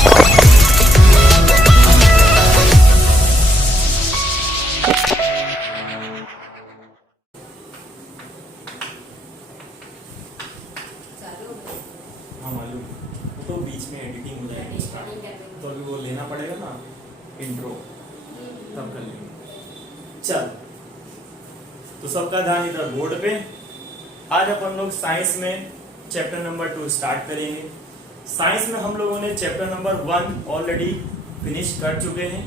हाँ मालूम, तो बीच में एडिटिंग हो जाएगी, तो अभी वो लेना पड़ेगा ना इंट्रो, तब कर लेंगे। चल, तो सबका ध्यान इधर बोर्ड पे। आज अपन लोग साइंस में चैप्टर नंबर 2 स्टार्ट करेंगे। साइंस में हम लोगों ने चैप्टर नंबर 1 ऑलरेडी फिनिश कर चुके हैं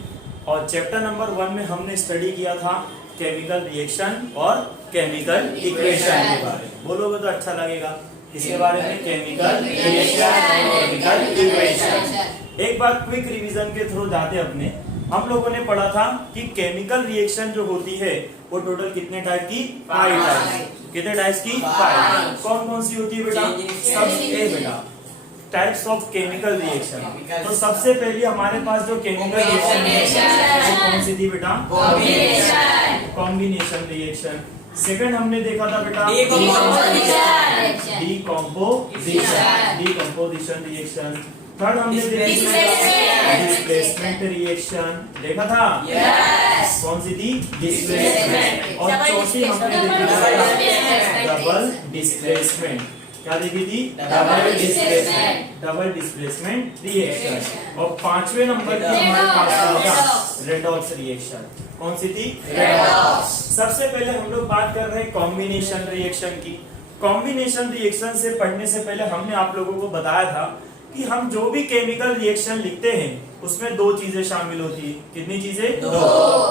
और चैप्टर नंबर 1 में हमने स्टडी किया था केमिकल रिएक्शन और केमिकल इक्वेशन के बारे में। बोलोगे तो अच्छा लगेगा, इसके बारे में केमिकल रिएक्शन और केमिकल इक्वेशन। एक बार क्विक रिवीजन के थ्रू जाते अपने, हम लोगों ने पढ़ा था कि केमिकल रिएक्शन जो होती है वो टोटल कितने टाइप की? 5 टाइप्स। कितने टाइप्स की? 5। कौन कौन सी होती है बेटा? सबसे बेटा टाइप्स ऑफ केमिकल रिएक्शन। तो सबसे पहले हमारे पास जो केमिकल रिएक्शन है वो कौन सी थी बेटा? Combination reaction. सेकंड हमने देखा था बेटा डिकम्पोजिशन रिएक्शन। थर्ड हमने डिस्प्लेसमेंट रिएक्शन देखा था। कौन सी थी? डिस्प्लेसमेंट। और चौथी हमने देखी थी डबल डिस्प्लेसमेंट। क्या देखी थी? Double displacement reaction. और 5वें नंबर की हमारे पास रेडॉक्स रिएक्शन। कौन सी थी? रेडॉक्स। सबसे पहले हम लोग बात कर रहे हैं कॉम्बिनेशन रिएक्शन की। कॉम्बिनेशन रिएक्शन से पढ़ने से पहले हमने आप लोगों को बताया था कि हम जो भी केमिकल रिएक्शन लिखते हैं उसमें 2 चीजें शामिल होती है। कितनी चीजें? 2।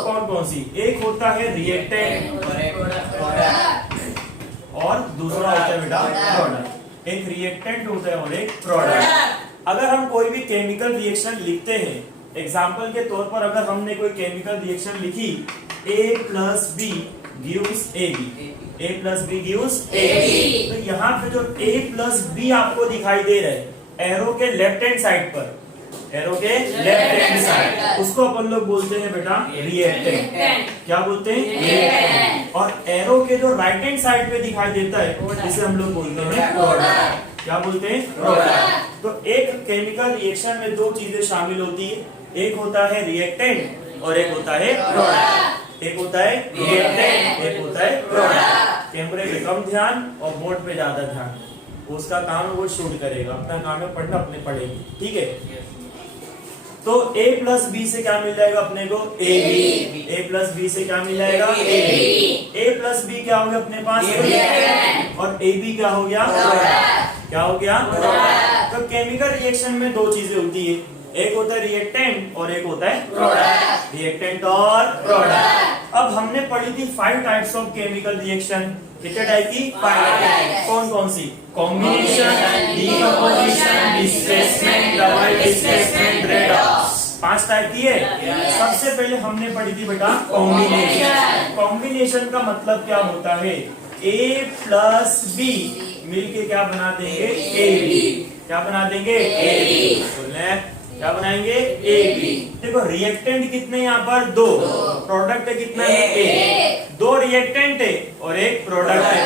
कौन कौन सी? एक होता है रिएक्टेंट और दूसरा होता है बेटा प्रोडक्ट। एक रिएक्टेंट होता है और एक प्रोडक्ट। अगर हम कोई भी केमिकल रिएक्शन लिखते हैं, एग्जाम्पल के तौर पर अगर हमने कोई केमिकल रिएक्शन लिखी A + B gives AB, A + B gives AB, तो यहाँ पे जो A + B आपको दिखाई दे रहा है एरो के लेफ्ट हैंड साइड पर, एरो के लेफ्ट हैंड साइड, उसको अपन लोग बोलते हैं बेटा रिएक्टेंट। क्या बोलते हैं? रिएक्टेंट। और एरो के जो राइट हैंड साइड पे दिखाई देता है इसे हम लोग बोलते हैं प्रोडक्ट। क्या बोलते हैं? प्रोडक्ट। तो एक केमिकल रिएक्शन में 2 चीजें शामिल होती है, एक होता है रिएक्टेंट और एक होता है प्रोडक्ट। एक होता है रिएक्टेंट, एक होता है प्रोडक्ट। कैमरे पे कम ध्यान और बोर्ड पे ज्यादा ध्यान। उसका काम है वो शूट करेगा, अपना काम है पढ़ना, अपने पढ़ेगी। ठीक है, तो A + B से क्या मिल जाएगा अपने को? AB। A + B से क्या मिल जाएगा? AB। A + B क्या हो गया अपने पास? और AB क्या हो गया? क्या हो गया? तो केमिकल रिएक्शन में 2 चीजें होती है, एक होता है रिएक्टेंट और एक होता है प्रोडक्ट। रिएक्टेंट और प्रोडक्ट। अब हमने पढ़ी थी 5 टाइप्स ऑफ केमिकल रिएक्शन। कितने टाइप की? 5 टाइप। कौन कौन सी? Combination, decomposition, displacement, double displacement, redox. 5 type की है। सबसे पहले हमने पढ़ी थी बेटा कॉम्बिनेशन। कॉम्बिनेशन का मतलब क्या होता है? A + B मिलके क्या बना देंगे? AB। क्या बना देंगे? AB। क्या बनाएंगे? AB। देखो रिएक्टेंट कितने यहाँ पर? 2। प्रोडक्ट कितना है? 1। 2 रिएक्टेंट है और 1 प्रोडक्ट है।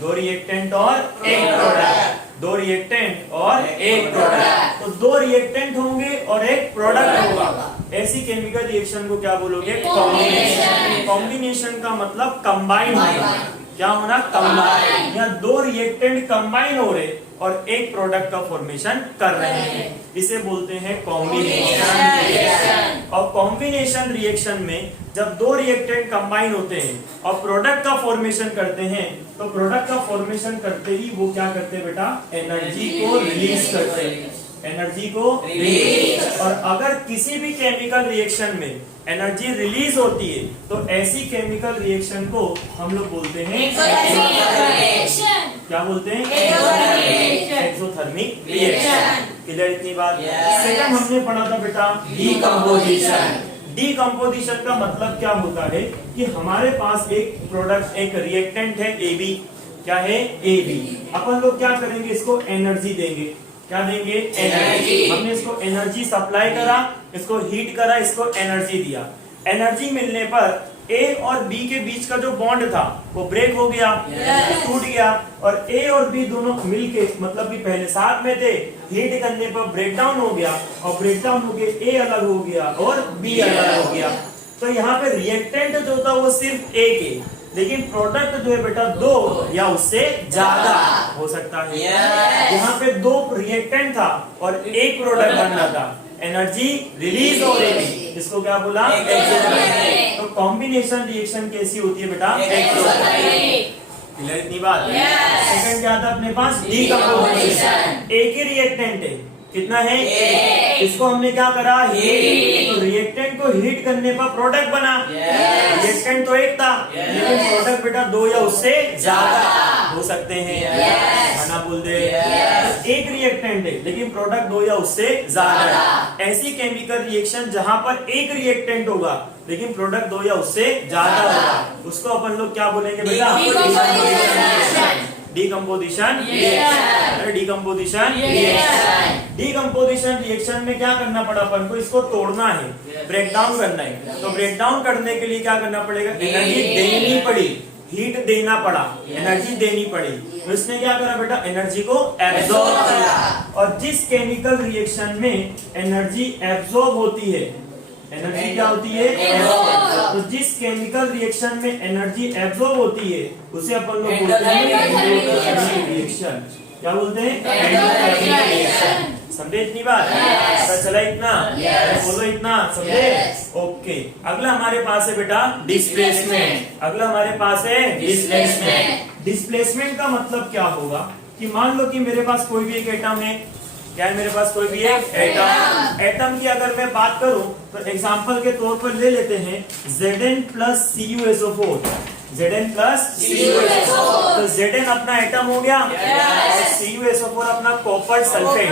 2 रिएक्टेंट और 1 प्रोडक्ट। 2 रिएक्टेंट और 1 प्रोडक्ट। तो 2 रिएक्टेंट होंगे और 1 प्रोडक्ट होगा। ऐसी केमिकल रिएक्शन को क्या बोलोगे? कॉम्बिनेशन। कॉम्बिनेशन का मतलब कंबाइन होना। क्या होना? कंबाइन। या 2 रिएक्टेंट कंबाइन हो रहे और 1 प्रोडक्ट का फॉर्मेशन कर रहे हैं, इसे बोलते हैं कॉम्बिनेशन रिएक्शन। और कॉम्बिनेशन रिएक्शन में जब 2 रिएक्टेंट कंबाइन होते हैं और प्रोडक्ट का फॉर्मेशन करते हैं, तो प्रोडक्ट का फॉर्मेशन करते ही वो क्या करते हैं बेटा? एनर्जी को रिलीज करते हैं। एनर्जी को रिलीज। और अगर किसी भी केमिकल रिएक्शन में एनर्जी रिलीज होती है तो ऐसी केमिकल रिएक्शन को हम लोग बोलते हैं क्या बोलते हैं? Exothermic reaction. क्लियर इतनी बात? सेकंड हमने पढ़ा था बेटा डीकंपोजिशन। डीकंपोजिशन का मतलब क्या होता है कि हमारे पास एक प्रोडक्ट, एक रिएक्टेंट है AB। क्या है? AB। अपन लोग क्या करेंगे? इसको एनर्जी देंगे। क्या देंगे? एनर्जी। हमने इसको एनर्जी सप्लाई करा, इसको हीट करा, इसको एनर्जी दिया। एनर्जी मिलने पर A और B के बीच का जो बॉन्ड था वो ब्रेक हो गया, टूट गया, और ए और बी दोनों मिलके, मतलब कि पहले साथ में थे, हीट करने पर ब्रेकडाउन हो गया, और ब्रेकडाउन हो गया ए अलग हो गया और बी अलग हो गया। तो यहाँ पे रिएक्टेंट जो था वो सिर्फ एक है, लेकिन प्रोडक्ट जो है बेटा दो या उससे ज्यादा हो सकता है। यहाँ पे दो रिएक्टेंट था और एक प्रोडक्ट बनना था, एनर्जी रिलीज हो रही थी, इसको क्या बोला, एक्सोथर्मिक। तो कॉम्बिनेशन रिएक्शन कैसी होती है बेटा, एक्सोथर्मिक। क्लियर इतनी बात? सेकंड क्या था अपने पास, डीकंपोजिशन। एक ही रिएक्टेंट है, कितना है, इसको हमने क्या करा, हीट। तो रिएक्टेंट को हीट करने पर प्रोडक्ट बना। रिएक्टेंट तो एक था, लेकिन प्रोडक्ट बेटा दो या उससे ज्यादा हो सकते हैं, खाना बोल दे। तो एक रिएक्टेंट है लेकिन प्रोडक्ट दो या उससे ज्यादा। ऐसी केमिकल रिएक्शन जहां पर एक रिएक्टेंट होगा लेकिन प्रोडक्ट दो या उससे ज्यादा होगा, उसको अपन लोग क्या बोलेंगे बेटा, decomposition reaction. Decomposition reaction, decomposition reaction में क्या करना पड़ा अपन को, इसको तोड़ना है, ब्रेकडाउन करना है। तो ब्रेकडाउन करने के लिए क्या करना पड़ेगा, एनर्जी देनी पड़ी, हीट देना पड़ा, एनर्जी देनी पड़ी। तो इसने क्या करा बेटा, एनर्जी को एब्जॉर्ब किया। और जिस केमिकल रिएक्शन में एनर्जी एब्जॉर्ब होती है, एनर्जी क्या होती है, एब्जॉर्ब। तो जिस केमिकल रिएक्शन में एनर्जी एब्जॉर्ब होती है उसे अपन लोग बोलते हैं एंडोथर्मिक रिएक्शन। क्या बोलते हैं, एंडोथर्मिक रिएक्शन। समझे इतनी बात, पता चला इतना, बोलो इतना, समझे? ओके। अगला हमारे पास है बेटा डिस्प्लेसमेंट। अगला हमारे पास है डिस्प्लेसमेंट। डिस्प्लेसमेंट का मतलब क्या होगा कि मान लो कि मेरे पास कोई भी एक एटम है, क्या है मेरे पास कोई भी एक एटम। एटम की अगर मैं बात करूं तो एग्जांपल के तौर पर ले लेते हैं Zn plus CuSO4। Zn plus CuSO4, तो Zn अपना एटम हो गया और CuSO4 अपना कॉपर सल्फेट।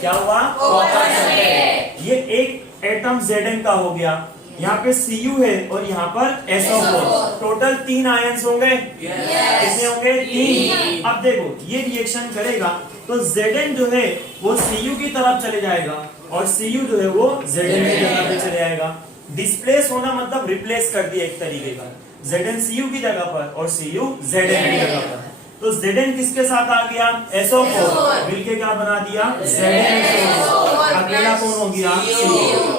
क्या हुआ, कॉपर सल्फेट। ये एक एटम Zn का हो गया, यहाँ पे Cu है और यहाँ पर SO4। टोटल 3 आयंस होंगे, कितने होंगे, 3। अब देखो ये रिएक्शन करेगा तो Zn जो है वो Cu की तरफ चले जाएगा और Cu जो है वो Zn की जगह पे चले जाएगा। डिस्प्लेस होना मतलब रिप्लेस कर दिया एक तरीके का, Zn Cu की जगह पर और Cu Zn की जगह पर। तो Zn किसके साथ आ गया, SO4, मिलके क्या बना दिया, ZnSO4। अकेला कौन हो गया, Cu।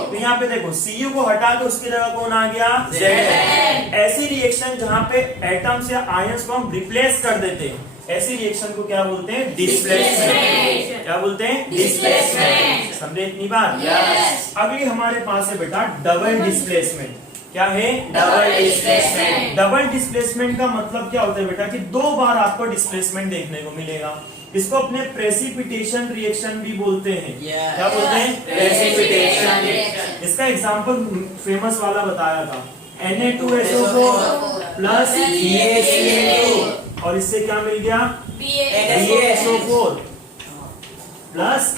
तो यहाँ पे देखो Cu को हटा के उसकी जगह कौन आ गया, Zn। ऐसी रिएक्शन जहाँ पे एटम्स या आयंस को हम रिप्लेस कर देते हैं, ऐसी रिएक्शन को क्या बोलते हैं, डिस्प्लेसमेंट। क्या बोलते हैं, डिस्प्लेसमेंट। समझे इतनी बात? अगली हमारे पास है बेटा डबल डिस्प्लेसमेंट। क्या है, डबल डिस्प्लेसमेंट। डबल डिस्प्लेसमेंट का मतलब क्या होता है बेटा कि दो बार आपको डिस्प्लेसमेंट देखने को मिलेगा। इसको अपने प्रेसिपिटेशन रिएक्शन भी बोलते हैं। क्या बोलते हैं, प्रेसिपिटेशन रिएक्शन। इसका एग्जांपल फेमस वाला बताया था, Na2SO4 प्लस BaCl2, और इससे क्या मिल गया, BaSO4 प्लस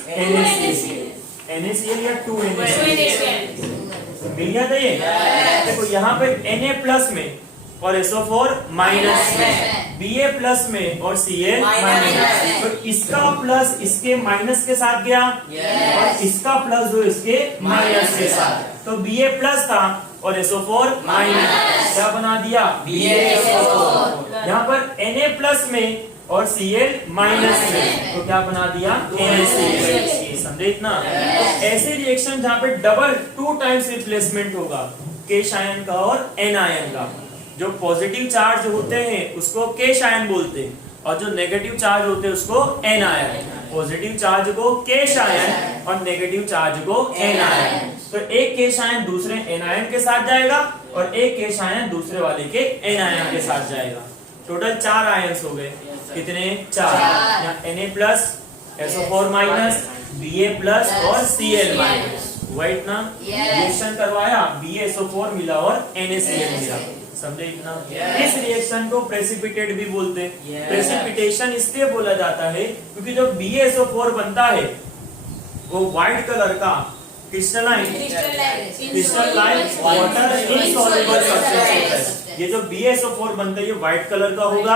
NaCl या 2NaCl मिल गया था ये। देखो यहाँ पे Na प्लस में और SO4 माइनस में, Ba प्लस में और Cl माइनस। तो इसका प्लस इसके माइनस के साथ गया और इसका प्लस जो इसके माइनस के साथ। तो Ba प्लस था और SO4 माइनस, क्या बना दिया, BaSO4। यहाँ पर Na प्लस में और Cl माइनस में, तो क्या बना दिया, NaCl। समझे इतना? तो ऐसे रिएक्शन जहाँ पे डबल 2 टाइम्स रिप्लेसमेंट होगा, कैश आयन का और एन आयन का। जो पॉजिटिव चार्ज होते हैं उसको कैश आयन बोलते हैं और जो नेगेटिव चार्ज होते हैं उसको एन आयन। पॉजिटिव चार्ज को कैश आयन और नेगेटिव चार्ज को एन आयन। तो एक कैश आयन दूसरे एन आयन के साथ जाएगा और एक कैश आयन दूसरे वाले के एन आयन के साथ जाएगा। टोटल 4 आयंस हो गए, कितने, 4। यहाँ Na plus, SO4 minus, Ba plus और Cl माइनस। वाइट ना रिएक्शन करवाया, BaSO4 मिला और NaCl मिला। समझे इतना? इस रिएक्शन को प्रेसिपिटेट भी बोलते हैं। प्रेसिपिटेशन इसलिए बोला जाता है क्योंकि जो BaSO4 बनता है वो व्हाइट कलर का क्रिस्टलाइन वाटर इनसॉल्युबल सब्सटेंस। ये जो BaSO4 बनता है ये व्हाइट कलर का होगा,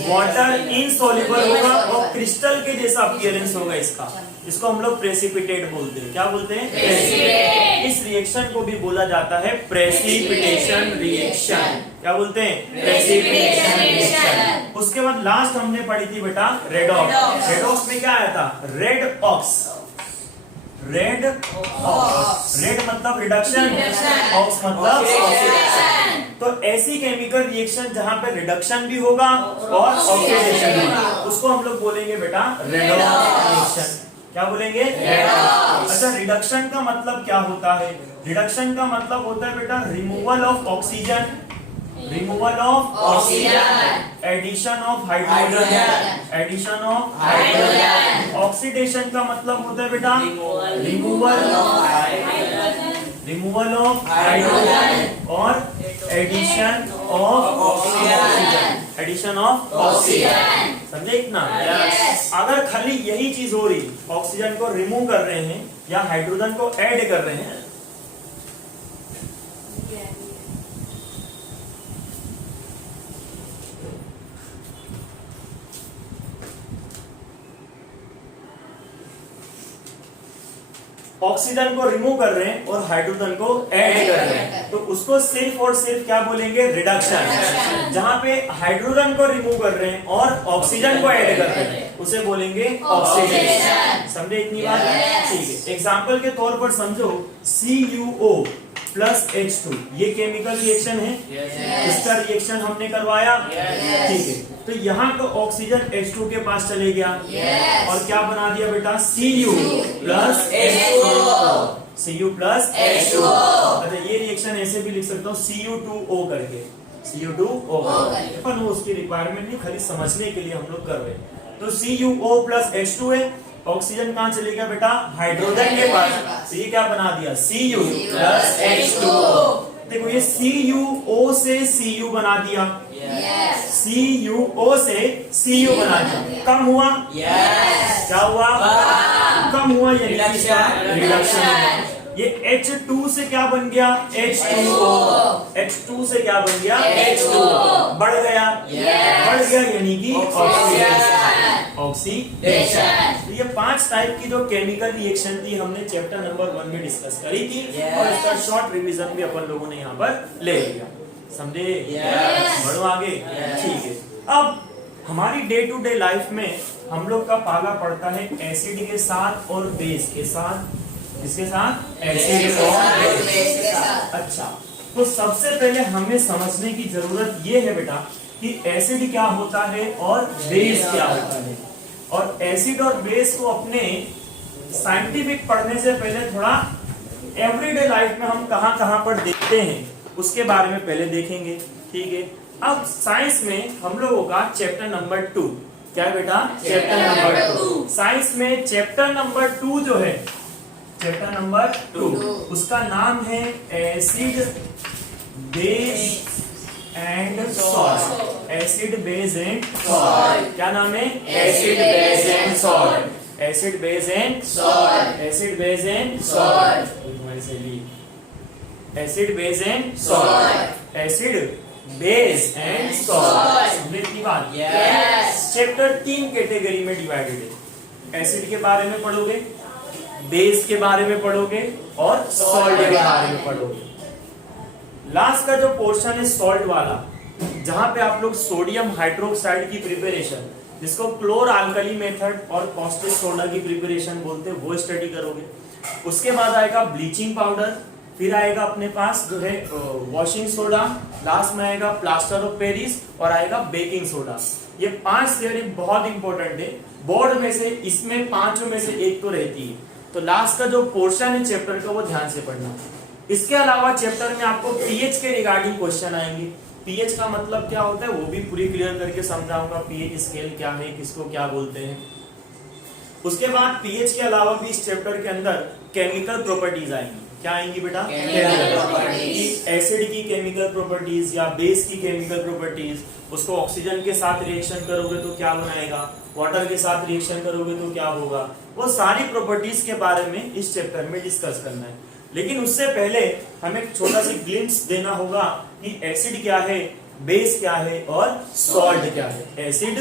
वाटर इनसॉल्युबल होगा और क्रिस्टल के जैसा अपीयरेंस होगा इसका। इसको हम लोग प्रेसिपिटेट बोलते हैं। क्या बोलते हैं? इस रिएक्शन को भी बोला जाता है प्रेसिपिटेशन रिएक्शन। क्या बोलते हैं? Precipitation reaction. उसके बाद लास्ट हमने पढ़ी थी बेटा रेडॉक्स। रेडॉक्स में क्या आया था? Redox. रेड मतलब रिडक्शन, ऑक्स मतलब ऑक्सीडेशन। तो ऐसी केमिकल रिएक्शन जहां पे रिडक्शन भी होगा और ऑक्सीडेशन भी, उसको हम लोग बोलेंगे बेटा रेडॉक्स रिएक्शन। क्या बोलेंगे? रेडॉक्स। अच्छा, रिडक्शन का मतलब क्या होता है? रिडक्शन का मतलब होता है बेटा removal of oxygen, removal of oxygen, addition of hydrogen, addition of hydrogen. Oxidation का मतलब होता है बेटा रिमूवल ऑफ हाइड्रोजन और addition of oxygen, addition of oxygen. समझे इतना? अगर खाली यही चीज हो रही, ऑक्सीजन को रिमूव कर रहे हैं या हाइड्रोजन को ऐड कर रहे हैं, ऑक्सीजन को रिमूव कर रहे हैं और हाइड्रोजन को ऐड कर रहे हैं, तो उसको सिर्फ और सिर्फ क्या बोलेंगे? रिडक्शन। जहां पे हाइड्रोजन को रिमूव कर रहे हैं और ऑक्सीजन को ऐड कर रहे हैं उसे बोलेंगे ऑक्सीडेशन। समझे इतनी बात? ठीक है। एग्जाम्पल के तौर पर समझो CuO प्लस H2, ये केमिकल रिएक्शन है। इसका रिएक्शन हमने करवाया, ठीक है। तो यहाँ तो ऑक्सीजन H2 के पास चले गया और क्या बना दिया बेटा? Cu plus H2O, Cu plus H2O। अच्छा, ये रिएक्शन ऐसे भी लिख सकता हूँ Cu2O करके, Cu2O। अपन उसकी रिक्वायरमेंट नहीं, खाली समझने के लिए हम लोग कर रहे हैं। तो CuO प्लस H2 है, ऑक्सीजन कहाँ चले गया बेटा? हाइड्रोजन के पास। तो ये क्या बना दिया? Cu plus H2O। देखो ये CuO से Cu बना दिया, CuO से Cu बना दिया। कम हुआ? क्या हुआ? कम हुआ, यानी रिडक्शन। ये H2 से क्या बन गया? H2O। H2 से क्या बन गया? H2O। बढ़ गया, बढ़ गया यानी कि ऑक्सीडेशन। तो ये 5 टाइप की जो केमिकल रिएक्शन थी हमने चैप्टर नंबर 1 में डिस्कस करी थी और इसका शॉर्ट रिवीजन भी अपन लोगों ने यहाँ पर ले लिया। समझे? बढ़ो आगे। ठीक है। अब हमारी डे टू डे लाइफ में हम लोग का पाला पड़ता है एसिड के साथ और बेस के साथ। किसके साथ? एसिड और बेस के साथ। अच्छा, तो सबसे पहले हमें समझने की जरूरत ये है बेटा कि एसिड क्या होता है और बेस क्या होता है। और एसिड और बेस को अपने साइंटिफिक पढ़ने से पहले थोड़ा एवरीडे लाइफ में हम कहां कहां पर देखते हैं उसके बारे में पहले देखेंगे। ठीक है। अब साइंस में हम लोगों का चैप्टर नंबर 2 क्या है बेटा? Chapter number 2। साइंस में चैप्टर नंबर 2 जो है, चैप्टर नंबर 2, उसका नाम है acid base and salt. Acid base and salt. क्या नाम है? Acid base and salt. Acid base and salt. Acid base and salt. तुम्हारी सहेली acid base and salt. Acid base and salt. समझे इतनी बात? चैप्टर 3 कैटेगरी में डिवाइडेड है। एसिड के बारे में पढ़ोगे, बेस के बारे में पढ़ोगे और सॉल्ट के बारे में पढ़ोगे। लास्ट का जो पोर्शन है सॉल्ट वाला, जहां पे आप लोग सोडियम हाइड्रोक्साइड की प्रिपरेशन, जिसको क्लोर अल्कली मेथड और कॉस्टिक सोडा की प्रिपरेशन बोलते हैं, वो स्टडी करोगे। उसके बाद आएगा ब्लीचिंग पाउडर, फिर आएगा अपने पास जो है वॉशिंग सोडा, लास्ट में आएगा प्लास्टर ऑफ पेरिस और आएगा बेकिंग सोडा। ये 5 थ्योरी बहुत इंपॉर्टेंट है बोर्ड में से, इसमें 5 में से एक तो रहती है। तो लास्ट का जो पोर्शन है चैप्टर का वो ध्यान से पढ़ना। इसके अलावा चैप्टर में आपको पीएच के रिगार्डिंग क्वेश्चन आएंगे। पीएच का मतलब क्या होता है वो भी पूरी क्लियर करके समझाऊंगा। पीएच स्केल क्या है, किसको क्या बोलते हैं। उसके बाद पीएच के अलावा भी इस चैप्टर के अंदर केमिकल प्रॉपर्टीज आएंगी। क्या आएंगी बेटा? एसिड की केमिकल प्रॉपर्टीज या बेस की केमिकल प्रॉपर्टीज। उसको ऑक्सीजन के साथ रिएक्शन करोगे तो क्या बनाएगा? वाटर के साथ रिएक्शन करोगे तो क्या होगा, वो सारी प्रॉपर्टीज के बारे में इस चैप्टर में डिस्कस करना है। लेकिन उससे पहले हमें एक छोटा सी ग्लिम्स देना होगा कि एसिड क्या है, बेस क्या है और सॉल्ट क्या है। Acid,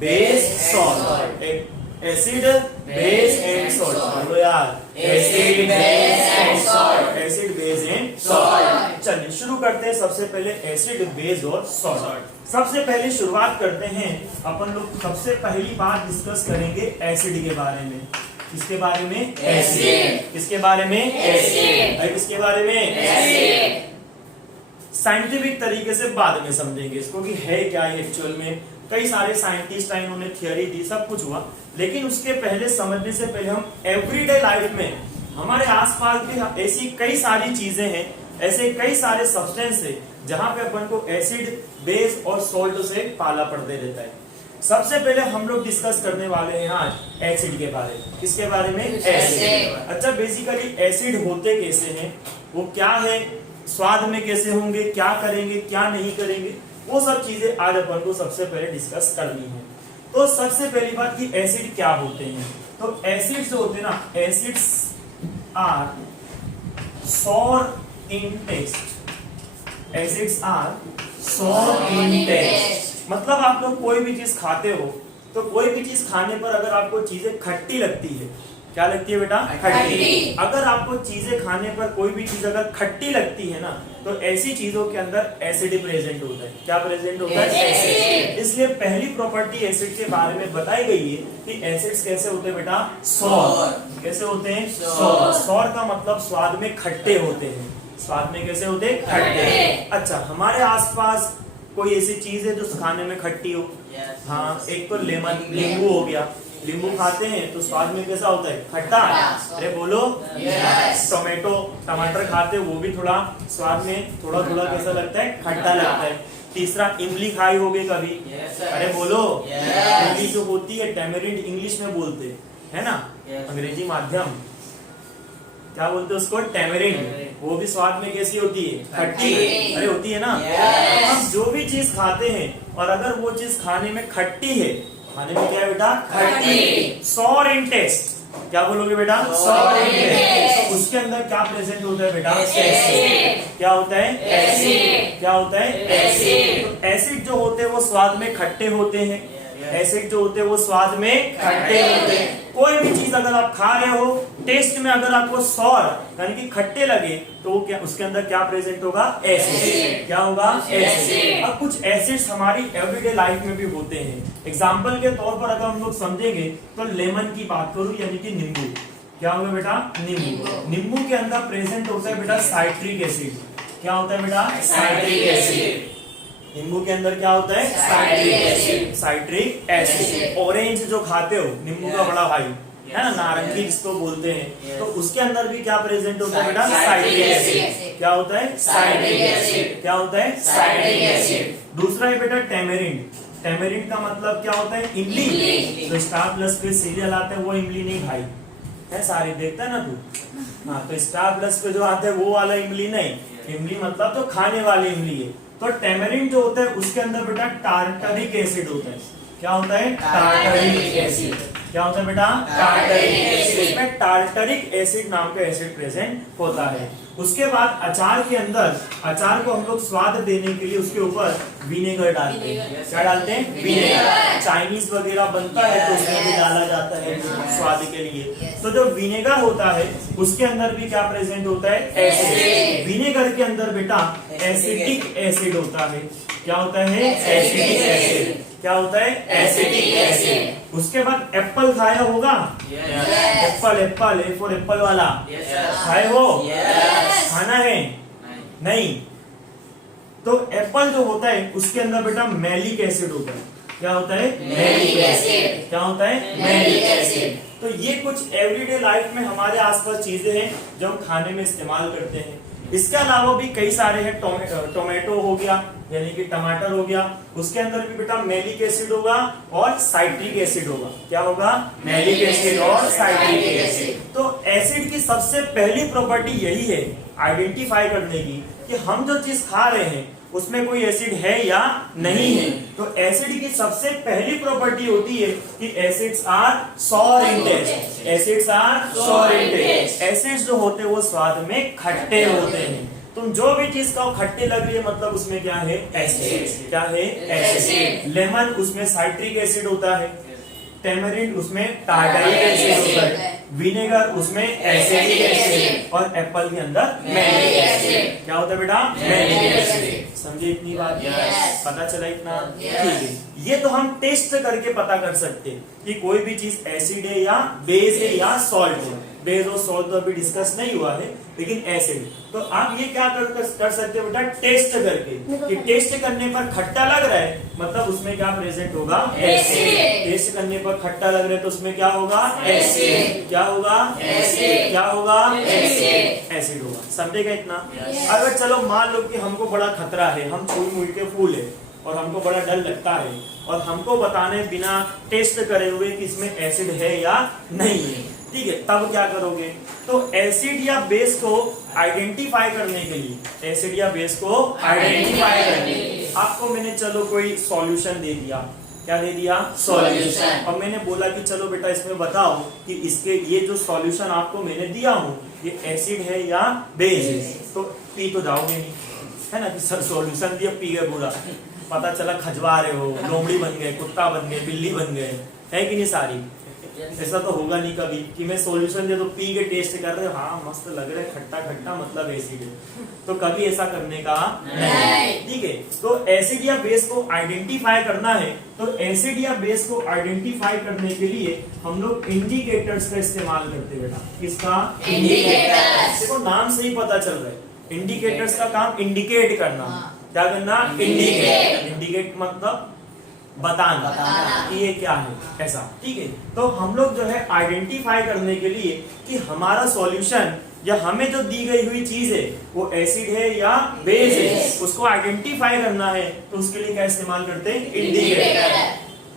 base, salt. Acid, base and salt. बोलो यार, acid, base and salt. Acid, base and salt. चलिए शुरू करते हैं। सबसे पहले एसिड, बेस और सॉल्ट। सबसे पहले शुरुआत करते हैं अपन लोग। सबसे पहली बात डिस्कस करेंगे एसिड के बारे में। किसके बारे में? एसिड। किसके बारे में? एसिड। किसके बारे में? एसिड। साइंटिफिक तरीके से बाद में समझेंगे इसको कि है क्या है एक्चुअल में। कई सारे साइंटिस्ट आए, इन्होंने थियरी दी, सब कुछ हुआ, लेकिन उसके पहले समझने से पहले हम एवरीडे लाइफ में हमारे आसपास भी ऐसी कई सारी चीजें हैं, ऐसे कई सारे सब्सटेंस है जहां पे अपन को एसिड, बेस और सॉल्ट से पाला पड़ते रहता है। सबसे पहले हम लोग डिस्कस करने वाले हैं आज एसिड के बारे में। किसके बारे में? एसिड। अच्छा, बेसिकली एसिड होते कैसे हैं, वो क्या है, स्वाद में कैसे होंगे, क्या करेंगे, क्या नहीं करेंगे, वो सब चीजें आज अपन को सबसे पहले डिस्कस करनी है। तो सबसे पहली बात कि एसिड क्या होते हैं। तो एसिड्स जो होते हैं ना, acids are sour in taste. Acids are sour in taste. मतलब आप लोग कोई भी चीज खाते हो तो कोई भी चीज खाने पर अगर आपको चीजें खट्टी लगती है, क्या लगती है बेटा? खट्टी। अगर आपको चीजें खाने पर कोई भी चीज अगर खट्टी लगती है ना, तो ऐसी चीजों के अंदर एसिड प्रेजेंट होता है। क्या प्रेजेंट होता है? एसिड। इसलिए पहली प्रॉपर्टी एसिड के बारे में बताई गई है कि एसिड्स कैसे होते हैं बेटा? सॉर। कैसे होते हैं? सॉर। सॉर का मतलब स्वाद में खट्टे होते हैं। स्वाद में कैसे होते हैं? खट्टे। अच्छा, हमारे आसपास कोई ऐसी चीज है जो खाने में खट्टी हो? हाँ, एक तो लेमन, नींबू हो गया। नींबू खाते हैं तो स्वाद में कैसा होता है? खट्टा। अरे बोलो। टोमेटो, टमाटर खाते हैं, वो भी थोड़ा स्वाद में थोड़ा थोड़ा कैसा लगता है? खट्टा लगता है। तीसरा, इमली खाई होगी कभी? अरे बोलो। इमली जो होती है टैमरिंड इंग्लिश में बोलते है ना, अंग्रेजी माध्यम क्या बोलते हैं उसको? टैमरिंड। वो भी स्वाद में कैसी होती है? खट्टी। अरे होती है ना। हम जो भी चीज खाते हैं और अगर वो चीज खाने में खट्टी है, खाने में क्या है बेटा? खट्टी। Sorry in test. क्या बोलोगे बेटा? Sorry in test. उसके अंदर क्या प्रेजेंट होता है बेटा? एसिड। क्या होता है? एसिड। क्या होता है? एसिड। तो एसिड जो होते हैं वो स्वाद में खट्टे होते हैं। एसिड जो होते हैं वो स्वाद में खट्टे होते हैं। कोई भी चीज अगर आप खा रहे हो, टेस्ट में अगर आपको सॉर यानी कि खट्टे लगे, तो क्या उसके अंदर क्या प्रेजेंट होगा? एसिड। क्या होगा? एसिड। अब कुछ एसिड्स हमारी एवरीडे लाइफ में भी होते हैं। एग्जाम्पल के तौर पर अगर हम लोग समझेंगे तो लेमन की बात करूं यानी कि नींबू। क्या होगा बेटा? नींबू। नींबू के अंदर प्रेजेंट होता है बेटा साइट्रिक एसिड। क्या होता है बेटा? Citric acid. नींबू के अंदर क्या होता है? Citric acid. Citric acid. Orange जो खाते हो, नींबू का बड़ा भाई है ना, नारंगी जिसको बोलते हैं, तो उसके अंदर भी क्या प्रेजेंट होता है बेटा? Citric acid. क्या होता है? Citric acid. क्या होता है? Citric acid. दूसरा है बेटा टैमरिंड। टैमरिंड का मतलब क्या होता है? इमली। तो स्टार प्लस पे सीरियल आते हैं वो इमली नहीं भाई है, सारे देखता है ना तू। हाँ, तो स्टार प्लस पे जो आते हैं वो वाला इमली नहीं। इमली मतलब तो खाने वाली इमली है। तो टैमरिंड जो होता है उसके अंदर बेटा टार्टरिक एसिड होता है। क्या होता है? Tartaric acid. क्या होता है बेटा? Tartaric acid. इसमें टार्टरिक एसिड नाम का एसिड प्रेजेंट होता है। उसके बाद अचार के अंदर, अचार को हम लोग स्वाद देने के लिए उसके ऊपर विनेगर डालते हैं। क्या डालते हैं? विनेगर। चाइनीज वगैरह बनता है तो उसमें भी डाला जाता है स्वाद के लिए। तो जो विनेगर होता है उसके अंदर भी क्या प्रेजेंट होता है? एसिड। विनेगर के अंदर बेटा एसिटिक एसिड होता है। क्या होता है? Acetic acid. क्या होता है? Acetic acid. उसके बाद एप्पल खाया होगा? Apple, Apple A for Apple वाला खाए हो? खाना है? नहीं। तो एप्पल जो होता है उसके अंदर बेटा मैलिक एसिड होता है। क्या होता है? Malic acid. क्या होता है? Malic acid. तो ये कुछ एवरीडे लाइफ में हमारे आसपास चीजें हैं जो हम खाने में इस्तेमाल करते हैं। इसके अलावा भी कई सारे हैं। टोमेटो हो गया यानी कि टमाटर हो गया, उसके अंदर भी बेटा मैलिक एसिड होगा और साइट्रिक एसिड होगा। क्या होगा? मैलिक एसिड और साइट्रिक एसिड। तो एसिड की सबसे पहली प्रॉपर्टी यही है आइडेंटिफाई करने की कि हम जो चीज खा रहे हैं उसमें कोई एसिड है या नहीं है। तो एसिड की सबसे पहली प्रॉपर्टी होती है कि acids are sour in taste. Acids are sour in taste. Acids जो होते हैं वो स्वाद में खट्टे होते हैं। तुम जो भी चीज खाओ खट्टी लग रही है मतलब उसमें क्या है? एसिड। क्या है? एसिड। लेमन उसमें साइट्रिक एसिड होता है, टेमरिंड उसमें टार्टारिक एसिड होता है, विनेगर उसमें एसिटिक एसिड और एप्पल के अंदर मैलिक एसिड। क्या होता है बेटा? Malic acid. समझे इतनी बात? पता चला इतना? ठीक है। ये तो हम टेस्ट करके पता कर सकते हैं कि कोई भी चीज एसिड है या बेस है या सॉल्ट है। बेस और सॉल्ट तो अभी डिस्कस नहीं हुआ है, लेकिन एसिड। तो आप ये क्या कर सकते हो बेटा? टेस्ट करके कि टेस्ट करने पर खट्टा लग रहा है मतलब उसमें क्या प्रेजेंट होगा? एसिड। टेस्ट करने पर खट्टा लग रहा है तो उसमें क्या होगा? एसिड। क्या होगा? एसिड। क्या होगा? एसिड। एसिड होगा। समझेगा इतना? अगर चलो मान लो कि हमको बड़ा खतरा है, हम फूल मूल के फूल है और हमको बड़ा डर लगता है और हमको बताने बिना टेस्ट करे हुए कि इसमें एसिड है या नहीं है, ठीक है, तब क्या करोगे? तो एसिड या बेस को आइडेंटिफाई करने के लिए, एसिड या बेस को आइडेंटिफाई करने के लिए आपको मैंने चलो कोई सॉल्यूशन दे दिया। क्या दे दिया? सॉल्यूशन। और मैंने बोला कि चलो बेटा इसमें बताओ कि इसके ये जो सॉल्यूशन आपको मैंने दिया हूँ ये एसिड है या बेस है। तो पी तो जाओगे नहीं, है ना, कि सर सॉल्यूशन दिया पी गए पूरा। पता चला खजवा रहे हो, लोमड़ी बन गए, कुत्ता बन गए, बिल्ली बन गए, है कि नहीं सारी? ऐसा तो होगा नहीं कभी कि मैं सॉल्यूशन दे तो पी के टेस्ट कर रहे हो, हाँ मस्त लग रहा है, खट्टा खट्टा मतलब एसिड है। तो कभी ऐसा करने का नहीं, ठीक है। तो एसिड या बेस को आइडेंटिफाई करना है तो एसिड या बेस को आइडेंटिफाई करने के लिए हम लोग इंडिकेटर्स का इस्तेमाल करते हैं बेटा। किसका? इंडिकेटर्स। देखो नाम से ही पता चल रहा है, इंडिकेटर्स का काम इंडिकेट करना। क्या करना? इंडिकेट। इंडिकेट मतलब बताना कि ये क्या है, ऐसा, ठीक है। तो हम लोग जो है आइडेंटिफाई करने के लिए कि हमारा सॉल्यूशन या हमें जो दी गई हुई चीज है वो एसिड है या बेस है, उसको आइडेंटिफाई करना है तो उसके लिए क्या इस्तेमाल करते हैं? इंडिकेटर।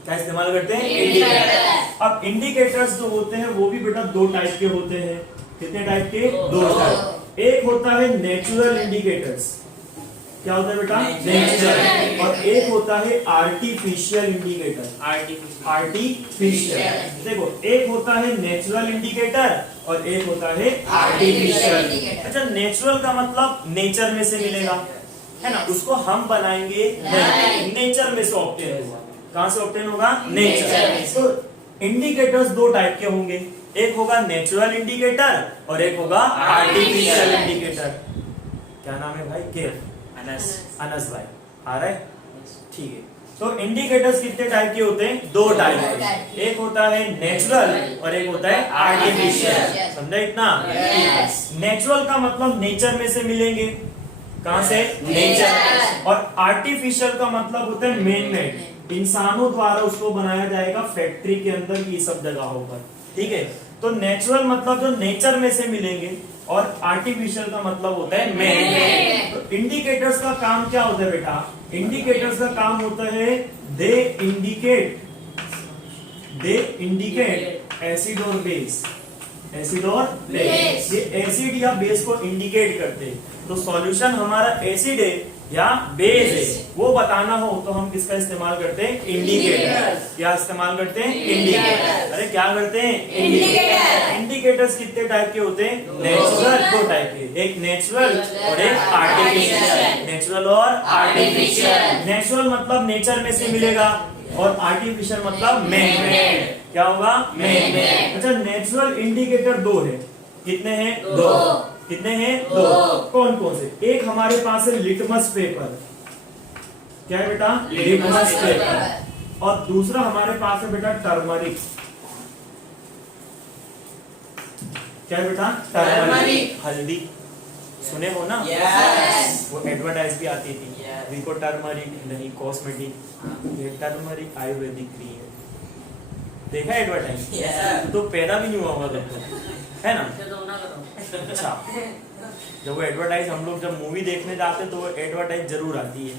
क्या इस्तेमाल करते हैं? इंडिकेटर। अब इंडिकेटर्स जो होते हैं वो भी बेटा दो टाइप के होते हैं। कितने टाइप के? दो टाइप। एक होता है नेचुरल इंडिकेटर्स। क्या होता है बेटा? नेचुरल। और एक होता है आर्टिफिशियल इंडिकेटर। आर्टिफिशियल। देखो एक होता है नेचुरल इंडिकेटर और एक होता है आर्टिफिशियल। अच्छा, नेचुरल का मतलब नेचर में से मिलेगा, है ना, उसको हम बनाएंगे नहीं, नेचर में से ऑब्टेन होगा। कहां से ऑब्टेन होगा? नेचर। तो इंडिकेटर्स दो टाइप के होंगे, एक होगा नेचुरल इंडिकेटर और एक होगा आर्टिफिशियल इंडिकेटर। क्या नाम है भाई? के अनस भाई आ रहा है, ठीक है। तो इंडिकेटर्स कितने टाइप के होते हैं? दो टाइप के। एक होता है नेचुरल और एक होता है आर्टिफिशियल। समझा इतना? नेचुरल का मतलब नेचर में से मिलेंगे। कहां से? नेचर। और आर्टिफिशियल का मतलब होता है मैन मेड, इंसानों द्वारा उसको बनाया जाएगा फैक्ट्री के अंदर, ये सब जगहों पर, ठीक है। तो नेचुरल मतलब जो नेचर में से मिलेंगे और आर्टिफिशियल का मतलब होता है मैन मेड। तो इंडिकेटर्स का काम क्या होता है बेटा? इंडिकेटर्स का काम होता है दे इंडिकेट एसिड और बेस। एसिड और बेस, ये एसिड या बेस को इंडिकेट करते हैं। तो सॉल्यूशन हमारा एसिड है या बेस है वो बताना हो तो हम किसका इस्तेमाल करते हैं? इंडिकेटर। क्या इस्तेमाल करते हैं? इंडिकेटर। अरे क्या करते हैं? इंडिकेटर। इंडिकेटर्स कितने टाइप के होते हैं? नेचुरल। दो टाइप के, एक नेचुरल और एक आर्टिफिशियल। नेचुरल और आर्टिफिशियल। नेचुरल मतलब नेचर में से मिलेगा और आर्टिफिशियल मतलब मैन मेड। क्या होगा? Man made. अच्छा, नेचुरल इंडिकेटर दो है। कितने हैं? दो। कितने हैं? दो। कौन कौन से? एक हमारे पास है लिटमस पेपर। क्या है बेटा? Litmus paper. और दूसरा हमारे पास है बेटा टर्मरिक। क्या है बेटा? टर्मरिक। हल्दी सुने हो ना? यस। वो एडवर्टाइज भी आती थी, विको टर्मरिक नहीं कॉस्मेटिक, ये टर्मरिक आयुर्वेदिक क्रीम। देखा एडवर्टाइज? यस। तो पैदा भी नहीं हुआ होगा तब तो, है ना? अच्छा, जब वो एडवर्टाइज हम लोग जब मूवी देखने जाते तो वो एडवर्टाइज जरूर आती है,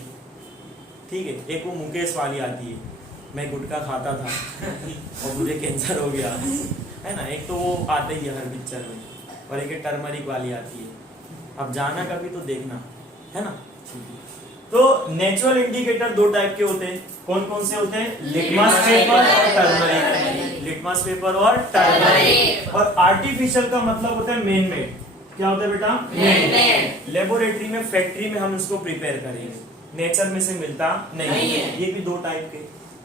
ठीक है। एक वो मुकेश वाली आती है, मैं गुटखा खाता था और मुझे कैंसर हो गया, है ना। एक तो वो आते ही है हर पिक्चर में, और एक टर्मरिक वाली आती है। अब जाना कभी तो देखना, है ना। तो नेचुरल इंडिकेटर दो टाइप के होते हैं। कौन कौन से होते हैं? लिटमस पेपर और टर्मरिक। लिटमस पेपर और टर्मरिक। और आर्टिफिशियल का मतलब होता है मैन मेड। क्या होता है बेटा? Man made. लेबोरेटरी में, फैक्ट्री में हम इसको प्रिपेयर करेंगे, नेचर में से मिलता नहीं है। ये भी दो टाइप के।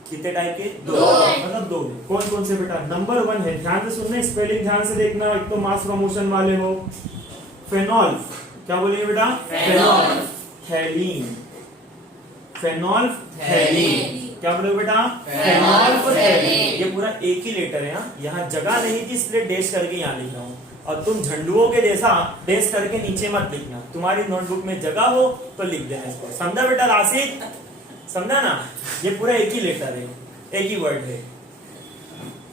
कितने टाइप के? दो। मतलब दो। कौन कौन से बेटा? नंबर 1 है, ध्यान से सुनना, स्पेलिंग ध्यान से देखना। एक तो मास प्रमोशन वाले हो, फेनॉल। क्या बोलेंगे बेटा? फेनॉल थैलीन। फेनॉल थैलीन। क्या बोलोगे बेटा? फेनॉल थैलीन। ये पूरा एक ही लेटर है। यहाँ जगह नहीं थी इसलिए डैश करके यहाँ लिख रहा हूँ। और तुम झंडुओं के जैसा डैश करके नीचे मत लिखना। तुम्हारी नोटबुक में जगह हो तो लिख देना इसको। समझा बेटा राशिद? समझा ना? ये पूरा एक ही लेटर है, एक ही वर्ड है।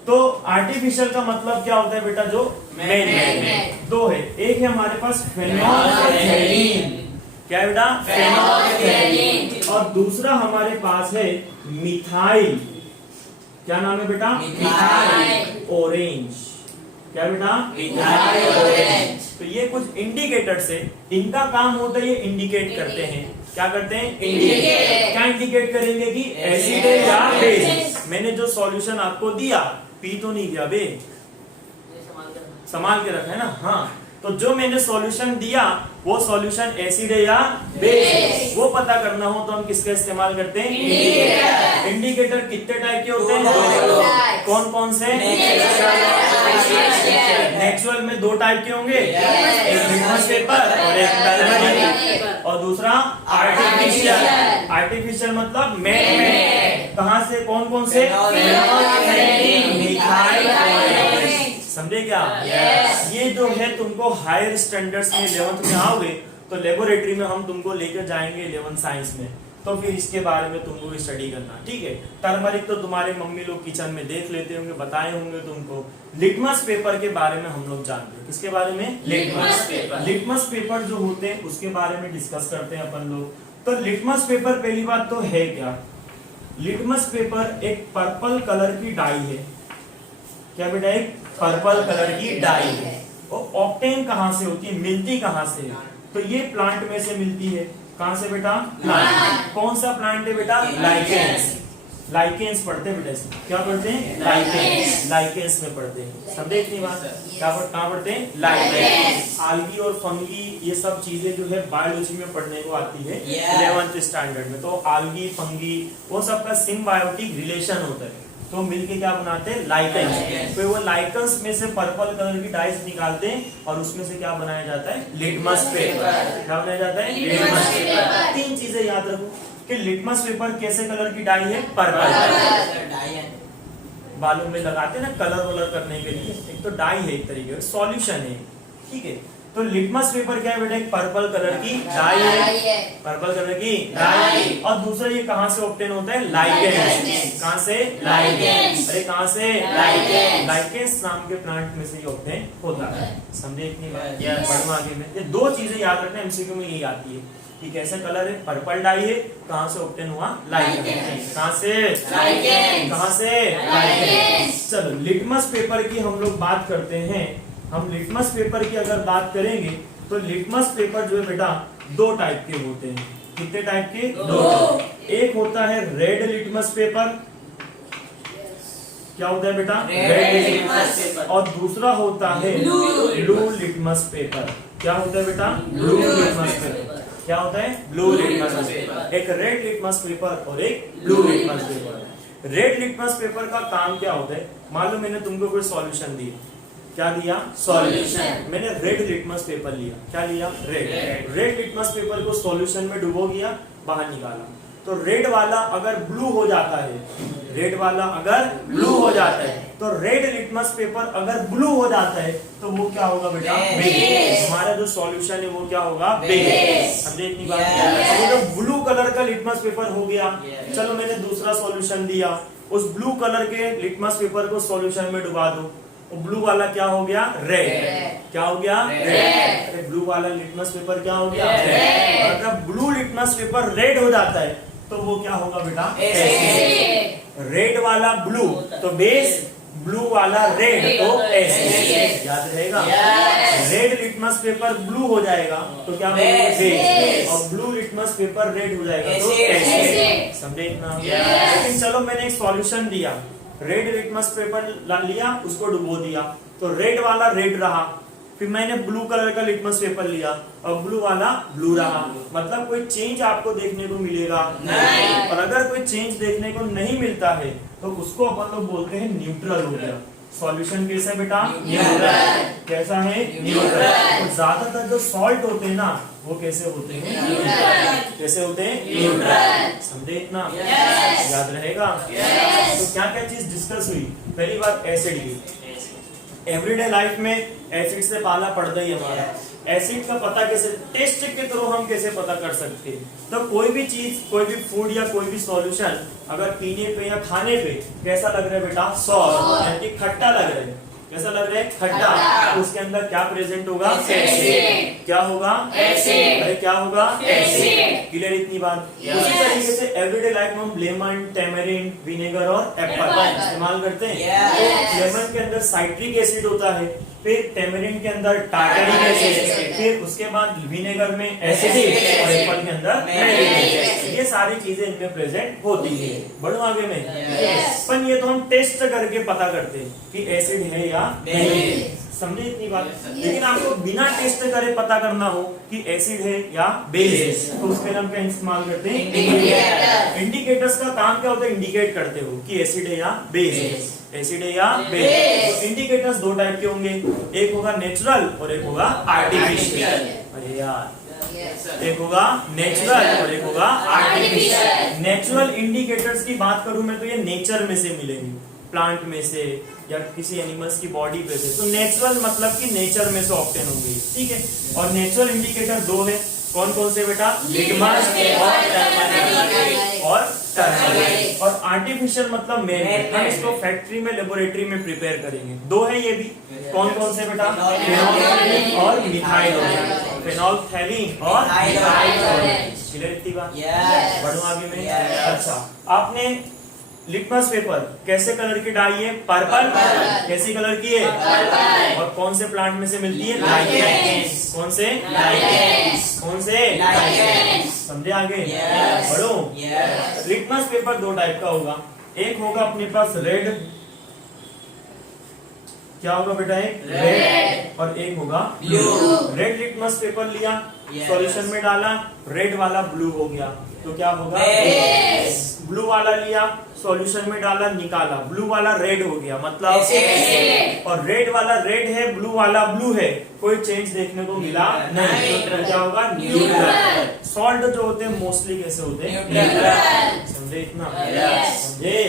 तो आर्टिफिशियल का मतलब क्या होता है बेटा? जो मैन मेड। दो है, एक है हमारे पास फेनोल्फथैलीन। क्या है बेटा? फेनोल्फथैलीन। और दूसरा हमारे पास है मिथाइल। क्या नाम है बेटा? Methyl orange. क्या बेटा? Methyl orange. तो ये कुछ इंडिकेटर्स है, इनका काम होता है ये इंडिकेट करते हैं। क्या करते हैं? इंडिकेट। क्या इंडिकेट करेंगे कि एसिड है या बेस। मैंने जो सॉल्यूशन आपको दिया, पी तो नहीं दिया बे, संभाल के रखा है ना? हाँ, तो जो मैंने सॉल्यूशन दिया वो सॉल्यूशन एसिड है या बेस, वो पता करना हो तो हम किसका इस्तेमाल करते हैं? इंडिकेटर। इंडिकेटर कितने टाइप के होते हैं? कौन कौन से? नेचुरल में दो टाइप के होंगे, एक लिटमस पेपर और एक टर्मरिक। और दूसरा आर्टिफिशियल। आर्टिफिशियल मतलब मैन मेड। कहाँ से? कौन कौन से? Methyl orange. समझे क्या? ये जो है तुमको हायर स्टैंडर्ड्स में 11th में आओगे तो लेबोरेटरी में हम तुमको लेकर जाएंगे 11th साइंस में, तो फिर इसके बारे में तुमको भी स्टडी करना, ठीक है? टर्मरिक तो तुम्हारे मम्मी लोग किचन में देख लेते होंगे, बताए होंगे तुमको। लिटमस पेपर के बारे में हम लोग जानते हैं। किसके बारे में? Litmus paper. लिटमस पेपर जो होते हैं उसके बारे में डिस्कस करते हैं अपन लोग। तो लिटमस पेपर पहली बात तो है क्या? लिटमस पेपर एक पर्पल कलर की डाई है। क्या बेटा? एक पर्पल कलर की डाई है। और ऑब्टेन कहां से होती है? मिलती कहां से है? तो ये प्लांट में से मिलती है। कहां से बेटा? प्लांट। कौन सा प्लांट है बेटा? लाइकेंस। लाइकेंस पढ़ते हैं बेटा इसमें। क्या पढ़ते हैं? लाइकेंस। लाइकेंस में पढ़ते हैं। समझे इतनी बात? कहाँ पढ़ते हैं? लाइकेंस। आल्गी और फंगी ये सब चीजें जो है बायोलॉजी में पढ़ने को आती है 11th स्टैंडर्ड में। तो आल्गी, फंगी, वो सब का सिम्बायोटिक रिलेशन होता है, तो मिलके क्या बनाते हैं? लाइकेंस। तो वो लाइकेंस में से पर्पल कलर की डाइस निकालते हैं और उसमें से क्या बनाया जाता है? Litmus paper. क्या बनाया जाता है? Litmus paper. तीन चीजें याद रखो कि लिटमस पेपर कैसे कलर की डाई है? पर्पल। बालों में लगाते ना कलर वलर करने के लिए, एक तो डाई है, एक तरीके का सॉल्यूशन है, ठीक है? तो लिटमस पेपर क्या है बेटा? एक पर्पल कलर की डाई है। पर्पल कलर की डाई। और दूसरा ये कहां से ऑब्टेन होता है? लाइकेंस। कहां से? लाइकेंस। अरे कहां से? लाइकेंस। लाइकेंस नाम के प्लांट में से ऑब्टेन होता है। समझे इतनी बात? बढ़ो आगे में। ये दो चीजें याद रखना, एमसीक्यू में यही आती है कि कैसे कलर है? पर्पल डाई है। कहां से ऑब्टेन हुआ? लाइकेंस। कहां से? लाइकेंस। कहां से? लाइकेंस। चलो लिटमस पेपर की हम लोग बात करते हैं। हम लिटमस पेपर की अगर बात करेंगे तो लिटमस पेपर जो है बेटा दो टाइप के होते हैं। कितने टाइप के? दो। एक होता है रेड लिटमस पेपर। क्या होता है बेटा? Red litmus paper. और दूसरा होता है ब्लू लिटमस पेपर। क्या होता है बेटा? Blue litmus paper. क्या होता है? Blue litmus paper. एक रेड लिटमस पेपर और एक blue litmus paper. Red litmus paper का काम क्या होता है? मान लो मैंने तुमको कोई सॉल्यूशन दिया। क्या दिया? सॉल्यूशन। मैंने रेड लिटमस पेपर लिया। क्या लिया? रेड। रेड लिटमस पेपर को सॉल्यूशन में डुबो दिया, बाहर निकाला। तो रेड वाला अगर ब्लू हो जाता है, रेड वाला अगर ब्लू हो जाता है, तो रेड लिटमस पेपर अगर ब्लू हो जाता है तो वो क्या होगा बेटा? बेस। हमारा जो सॉल्यूशन है वो क्या होगा? बेस। समझे इतनी बात? तो ब्लू कलर का लिटमस पेपर हो गया। चलो मैंने दूसरा सॉल्यूशन दिया, उस ब्लू कलर के लिटमस पेपर को सॉल्यूशन में डुबा दो, ब्लू वाला क्या हो गया? रेड। क्या हो गया? रेड। ब्लू वाला लिटमस पेपर क्या हो गया? रेड। अगर ब्लू लिटमस पेपर रेड हो जाता है तो वो क्या होगा बेटा? एसिड। रेड वाला ब्लू तो बेस, ब्लू वाला रेड तो एसिड, याद रहेगा। रेड लिटमस पेपर ब्लू हो जाएगा तो क्या बोलेंगे, बेस, और ब्लू लिटमस पेपर रेड हो जाएगा तो एसिड, समझे ना। लेकिन चलो मैंने एक सॉल्यूशन दिया, रेड लिटमस पेपर लिया, उसको डुबो दिया तो रेड वाला रेड रहा, फिर मैंने ब्लू कलर का लिटमस पेपर लिया और ब्लू वाला ब्लू रहा, मतलब कोई चेंज आपको देखने को मिलेगा नहीं। और अगर कोई चेंज देखने को नहीं मिलता है तो उसको अपन लोग बोलते हैं न्यूट्रल हो गया। सॉल्यूशन कैसा है बेटा, न्यूट्रल, कैसा है, न्यूट्रल। और ज्यादातर जो सॉल्ट होते हैं ना वो कैसे होते हैं, न्यूट्रल, कैसे होते हैं, न्यूट्रल, समझे इतना, याद रहेगा। तो क्या क्या चीज डिस्कस हुई, पहली बात एसिड की, एवरीडे लाइफ में एसिड से पाला पड़ता ही हमारा। एसिड का पता कैसे, टेस्ट के थ्रू हम कैसे पता कर सकते हैं। तो कोई भी चीज, कोई भी फूड या कोई भी सॉल्यूशन अगर पीने पे या खाने पे कैसा लग रहा है बेटा, सॉर, यानी खट्टा लग रहा है, कैसा लग रहा है, खट्टा, तो उसके अंदर क्या प्रेजेंट होगा, एसिड, क्या होगा, एसिड, अरे क्या होगा, एसिड, क्लियर इतनी बात। उसी तरीके से एवरीडे लाइफ में हम लेमन, टेमरिंड, विनेगर और एप्पल इस्तेमाल करते हैं। तो लेमन के अंदर साइट्रिक एसिड होता है, फिर टेमरिंड के अंदर टार्टरिक एसिड, फिर उसके बाद विनेगर में एसिडिक और एप्पल के अंदर मैलिक एसिड। ये सारी चीजें इनमें प्रेजेंट होती है। बढ़ो आगे में, पर ये तो हम टेस्ट करके पता करते हैं कि एसिड है या नहीं, समझे इतनी बात। लेकिन आपको बिना टेस्ट करे पता करना हो कि एसिड है या बेस है, तो उसके लिए हम क्या इस्तेमाल करते हैं, इंडिकेटर। इंडिकेटर्स का काम क्या होता है, इंडिकेट करते हो कि एसिड है या बेस है, एसिड है या बेस। तो इंडिकेटर्स दो टाइप के होंगे, एक होगा नेचुरल और एक होगा आर्टिफिशियल। अरे यार, एक होगा नेचुरल और एक होगा आर्टिफिशियल। नेचुरल इंडिकेटर्स की बात करूं मैं तो ये नेचर में से मिलेंगे, प्लांट में से या किसी एनिमल्स की बॉडी पे से। तो नेचुरल मतलब कि नेचर में से ऑब्टेन होंगे, ठीक है। और नेचुरल इंडिकेटर दो है, कौन कौन से बेटा, लिटमस और टर्मरिक। और आर्टिफिशियल मतलब मेड, हम इसको फैक्ट्री में, लेबोरेटरी में प्रिपेयर करेंगे। दो है ये भी, कौन कौन से बेटा, फेनोल और मिथाइल, फेनोल्फथैलीन और मिथाइल। क्लियर इतनी बात, बढ़ो आगे में। अच्छा, आपने लिटमस पेपर कैसे कलर की डाई है, पर्पल, कैसी कलर की है, पर्पल। और कौन से प्लांट में से मिलती है, लाइकेंस, कौन से, लाइकेंस, कौन से, लाइकेंस, समझे आगे, बढ़ो। लिटमस पेपर दो टाइप का होगा, एक होगा अपने पास रेड, क्या होगा बेटा, एक रेड, और एक होगा ब्लू। रेड लिटमस पेपर लिया, सॉल्यूशन में डाला, रेड वाला ब्लू हो गया तो क्या होगा, ब्लू वाला लिया, सॉल्यूशन में डाला, निकाला, ब्लू वाला रेड हो गया, मतलब, और रेड वाला रेड है, ब्लू वाला ब्लू है, कोई चेंज देखने को मिला नहीं, तो क्या होगा, न्यूट्रल। सॉल्ट जो होते हैं मोस्टली कैसे होते हैं, न्यूट्रल, समझे इतना, समझे,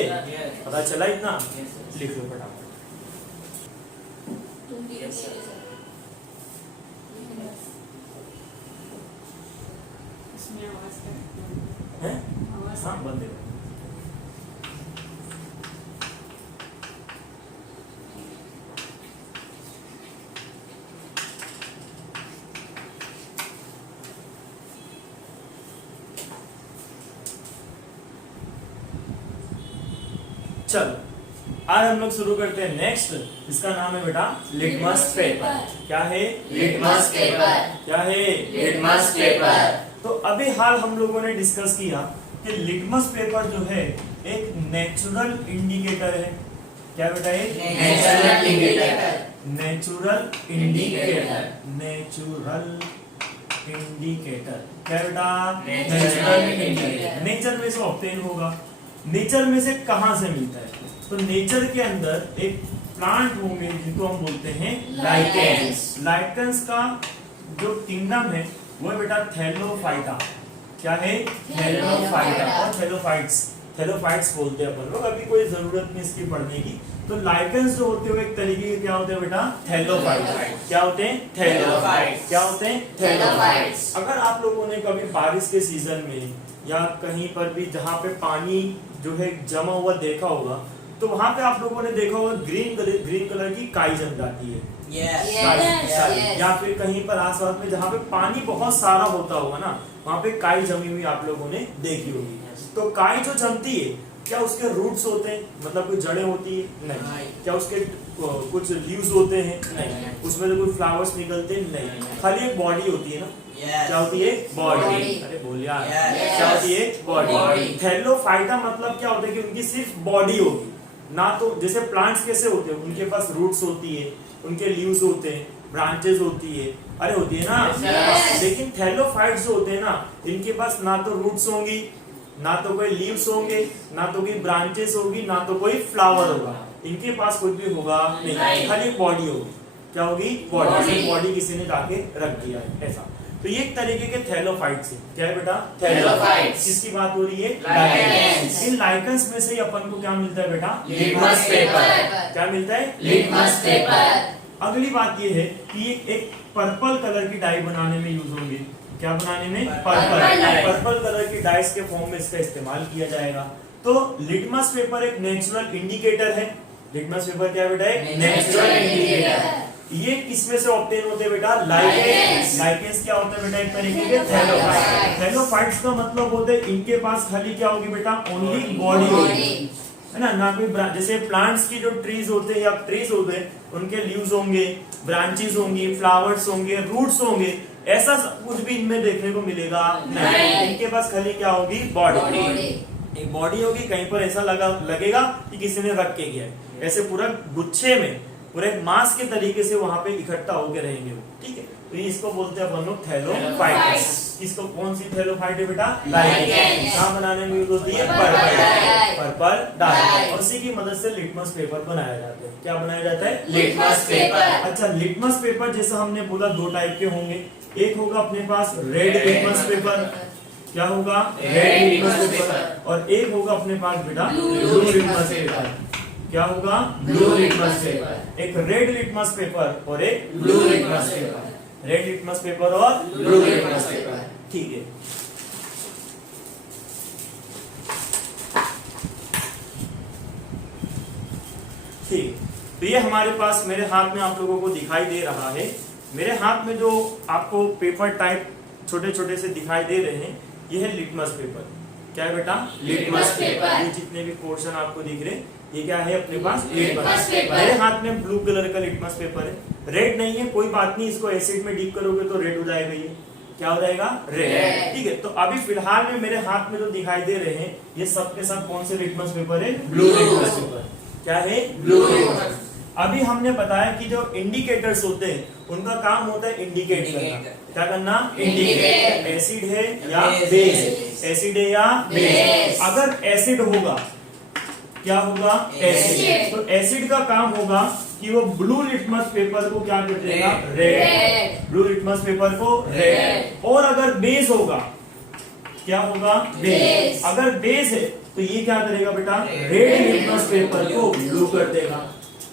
पता चला इतना, लिख लो फटाफट। हाँ, बंद है। चलो, आज हम लोग शुरू करते हैं नेक्स्ट, इसका नाम है बेटा लिटमस पेपर। क्या है, लिटमस पेपर, क्या है, लिटमस पेपर। तो अभी हाल हम लोगों ने डिस्कस किया कि लिटमस पेपर जो है एक नेचुरल इंडिकेटर है। क्या बेटा, एक natural indicator, natural indicator, natural indicator, क्या बेटा, नेचुरल इंडिकेटर। नेचर में से ऑब्टेन होगा, नेचर में से कहां से मिलता है, तो नेचर के अंदर एक प्लांट होंगे जिनको हम बोलते हैं लाइकेंस। लाइकेंस का जो किंगडम है वो है बेटा थैलोफाइटा। क्या है, थैलोफाइटा और थैलोफाइट्स, थैलोफाइट्स बोलते हैं अपन लोग, अभी कोई जरूरत नहीं इसकी पढ़ने की। तो लाइकेंस जो होते हुए एक तरीके के क्या होते हैं बेटा, थैलोफाइट। क्या होते हैं, थैलोफाइट, क्या होते हैं, थैलोफाइट्स। अगर आप लोगों ने कभी बारिश के सीजन में या कहीं पर भी जहाँ पे पानी जो है जमा हुआ देखा होगा, तो वहां पे आप लोगों ने देखा होगा ग्रीन कलर की काई जम जाती है, या फिर कहीं पर आसपास में जहाँ पे पानी बहुत सारा होता होगा ना, वहाँ पे काई जमी हुई आप लोगों ने देखी होगी। तो काई जो जमती है क्या उसके रूट्स होते हैं, मतलब कोई जड़ें होती है? नहीं। क्या उसके कुछ लीव्स होते हैं? नहीं। उसमें से कोई फ्लावर्स निकलते हैं? नहीं। खाली एक बॉडी होती है ना। क्या होती है? बॉडी। अरे बोल यार, क्या होती है? बॉडी। थैलोफाइटा मतलब क्या होता है कि उनकी सिर्फ बॉडी होगी ना। तो जैसे प्लांट्स कैसे होते हैं, उनके पास रूट्स होती है, उनके लीव्स होते हैं, ब्रांचेस होती है, अरे होती है ना। लेकिन थैलोफाइट्स जो होते हैं ना, इनके पास ना तो रूट्स होंगी, ना तो कोई लीव्स होंगे, ना तो कोई ब्रांचेस होगी, ना तो कोई फ्लावर होगा। इनके पास कुछ भी होगा नहीं, खाली बॉडी होगी। क्या होगी? बॉडी। बॉडी किसी ने जाके रख दिया है ऐसा। तो ये एक तरीके के थैलोफाइट्स है। क्या है बेटा? थैलोफाइट्स। किसकी बात हो रही है? लाइकेंस। इन लाइकेंस में से अपन को क्या मिलता है बेटा? Litmus paper. क्या मिलता है? Litmus paper. अगली बात ये है कि एक पर्पल कलर की डाई बनाने में यूज होंगे। क्या बनाने में? पर्पल कलर की डाइस के फॉर्म में इसका इस्तेमाल किया जाएगा। तो लिटमस पेपर एक नेचुरल इंडिकेटर है। लिटमस पेपर क्या है बेटा? एक नेचुरल इंडिकेटर। ये किसमें से ऑब्टेन होते हैं बेटा? लाइकेंस। लाइकेंस क्या होता है बेटा? एक तरीके के थैलोफाइट्स। थैलोफाइट्स का मतलब होता है इनके पास खाली क्या होगी बेटा? ओनली बॉडी होगी, है ना कोई जैसे प्लांट्स की जो ट्रीज होते हैं या ट्रीज होते हैं, उनके लीव्स होंगे, ब्रांचेस होंगी, फ्लावर्स होंगे, रूट्स होंगे, ऐसा सब कुछ भी इनमें देखने को मिलेगा नहीं। इनके पास खाली क्या होगी? बॉडी। एक बॉडी होगी, कहीं पर ऐसा लगेगा कि किसी ने रख के गया है। ऐसे पूरा गुच्छे में, पूरे मास के तरीके से वहां पे इकट्ठा होकर रहेंगे वो। ठीक है, तो ये इसको बोलते हैं अपन लोग थैलोफाइट्स। इसको कौन सी थैलोफाइट है बेटा? लाइकेंस। क्या बनाने में यूज होती है? Purple dye. और उसी की मदद से लिटमस पेपर बनाया जाता है। क्या बनाया जाता है? Litmus paper. अच्छा, लिटमस पेपर जैसा हमने बोला दो टाइप के होंगे। एक होगा अपने पास रेड लिटमस पेपर। क्या होगा? Red litmus paper. और एक होगा अपने पास बेटा ब्लू लिटमस पेपर। क्या होगा? Blue litmus paper. एक रेड लिटमस पेपर और एक blue litmus paper. Red litmus paper और ब्लू लिटमस पेपर। ठीक है, ठीक। तो ये हमारे पास मेरे हाथ में आप लोगों को दिखाई दे रहा है। मेरे हाथ में जो आपको पेपर टाइप छोटे छोटे से दिखाई दे रहे हैं, ये है लिटमस पेपर। क्या है बेटा? Litmus paper. ये जितने भी पोर्शन आपको दिख रहे, ये क्या है अपने पास? Litmus paper. मेरे हाथ में ब्लू कलर का लिटमस पेपर है। रेड नहीं है, कोई बात नहीं, इसको एसिड में डीप करोगे तो रेड हो जाएगा। ये क्या हो जाएगा? रेड। ठीक है, तो अभी फिलहाल में मेरे हाथ में जो दिखाई दे रहे हैं, ये सब के सब कौन से लिटमस पेपर है? Blue litmus paper. क्या है? Blue litmus. अभी हमने बताया कि जो इंडिकेटर्स होते हैं, उनका काम होता है इंडिकेट करना। क्या करना? इंडिकेट। एसिड है या बेस? एसिड है या बेस? अगर एसिड होगा, क्या होगा? एसिड। तो एसिड का काम होगा कि वो ब्लू लिटमस पेपर को क्या कर देगा? रेड। ब्लू लिटमस पेपर को रेड। और अगर बेस होगा, क्या होगा? बेस। अगर बेस है तो ये क्या करेगा बेटा? रेड लिटमस पेपर को ब्लू कर देगा।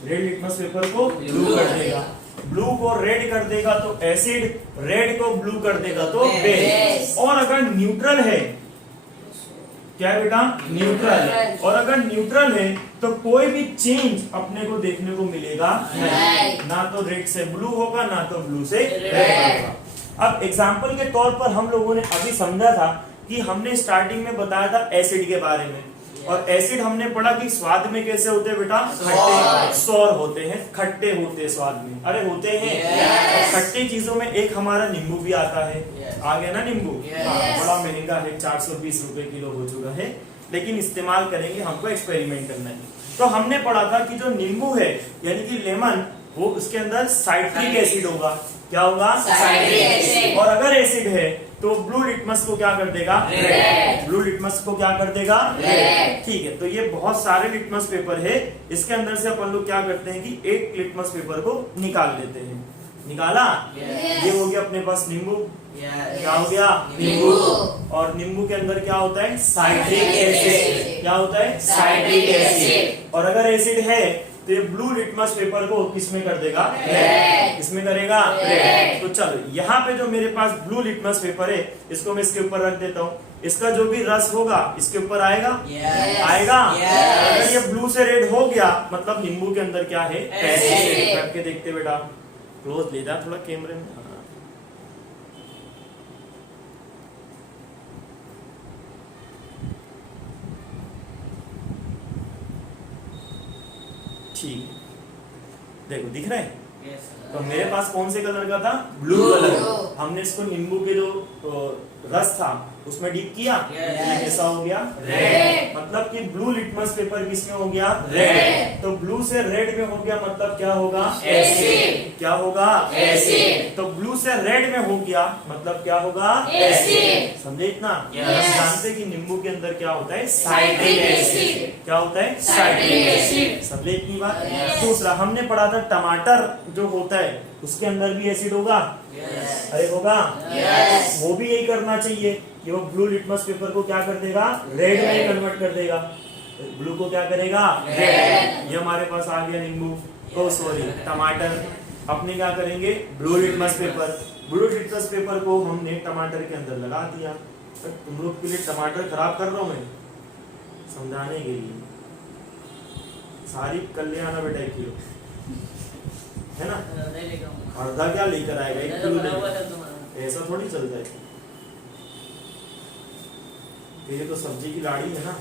रेड लिटमस पेपर को ब्लू कर देगा। ब्लू को रेड कर देगा तो एसिड, रेड को ब्लू कर देगा तो बेस। और अगर न्यूट्रल है, क्या है बेटा? न्यूट्रल। और अगर न्यूट्रल है तो कोई भी चेंज अपने को देखने को मिलेगा नहीं। ना तो रेड से ब्लू होगा, ना तो ब्लू से रेड होगा। अब एग्जांपल के तौर पर हम लोगों ने अभी समझा था कि हमने स्टार्टिंग में बताया था एसिड के बारे में, और एसिड हमने पढ़ा कि स्वाद में कैसे होते हैं बेटा? खट्टे, सौर होते हैं, खट्टे होते हैं स्वाद में। अरे होते हैं। खट्टे चीजों में एक हमारा नींबू भी आता है। आ गया ना नींबू? बड़ा महंगा है, 420 रुपए किलो हो चुका है, लेकिन इस्तेमाल करेंगे, हमको एक्सपेरिमेंट करना है। तो हमने पढ़ा था कि जो नींबू है यानी कि लेमन, वो उसके अंदर साइट्रिक एसिड होगा। क्या होगा? Citric acid. और अगर एसिड है तो ब्लू लिटमस को क्या कर देगा? रेड। ब्लू लिटमस को क्या कर देगा? रेड। ठीक है, तो ये बहुत सारे लिटमस पेपर है। इसके अंदर से अपन लोग क्या करते हैं कि एक लिटमस पेपर को निकाल लेते हैं। निकाला? ये हो गया अपने पास नींबू। क्या हो गया? नींबू। और नींबू के अंदर क्या होता है? Citric acid. क्या होता है? Citric acid. और अगर एसिड है तो ये ब्लू लिटमस पेपर को किसमें कर देगा? रेड। किसमें करेगा? रेड। तो चलो, यहाँ पे जो मेरे पास ब्लू लिटमस पेपर है, इसको मैं इसके ऊपर रख देता हूँ। इसका जो भी रस होगा इसके ऊपर आएगा। आएगा। अगर ये ब्लू से रेड हो गया, मतलब नींबू के अंदर क्या है? एसिड। रख के देखते बेटा, क्लोज ले जा थोड़ा कैमरे में। ठीक है, देखो दिख रहा है। Yes. तो मेरे पास कौन से कलर का था? Blue colour. हमने इसको नींबू के जो रस था उसमें डीप किया, Yes. ये कैसा हो गया? रेड। मतलब कि ब्लू लिटमस पेपर किसमें हो गया? रेड। तो ब्लू से रेड में हो गया, मतलब क्या होगा? एसिड। क्या होगा? एसिड। तो ब्लू से रेड में हो गया, मतलब क्या होगा? एसिड। समझे इतना? Yes. हम जानते कि नींबू के अंदर क्या होता है? Citric acid. क्या होता है? Citric acid. समझे इतनी बात? Yes. दूसरा हमने पढ़ा था टमाटर जो होता है उसके अंदर भी एसिड होगा। Yes. अरे होगा। Yes. वो भी यही करना चाहिए कि वो ब्लू लिटमस पेपर को क्या कर देगा? रेड में कन्वर्ट कर देगा। ब्लू को क्या करेगा? रेड। ये हमारे पास आ गया नींबू, ओ सॉरी टमाटर। अपने क्या करेंगे? Blue litmus paper. Blue litmus paper को हमने टमाटर के अंदर लगा दिया। तो तुम लोग के लिए टमाटर खराब कर रहा हूं मैं समझाने के लिए। सारी कल ले आना बेटा 1 किलो, है ना? नहीं लेगा हूँ। अर्धा क्या लेकर आएगा? 1 मैंने किलो बना हुआ लेकर। था तुम्हारा। ऐसा थोड़ी चलता है। ये तो सब्जी की लाड़ी है ना,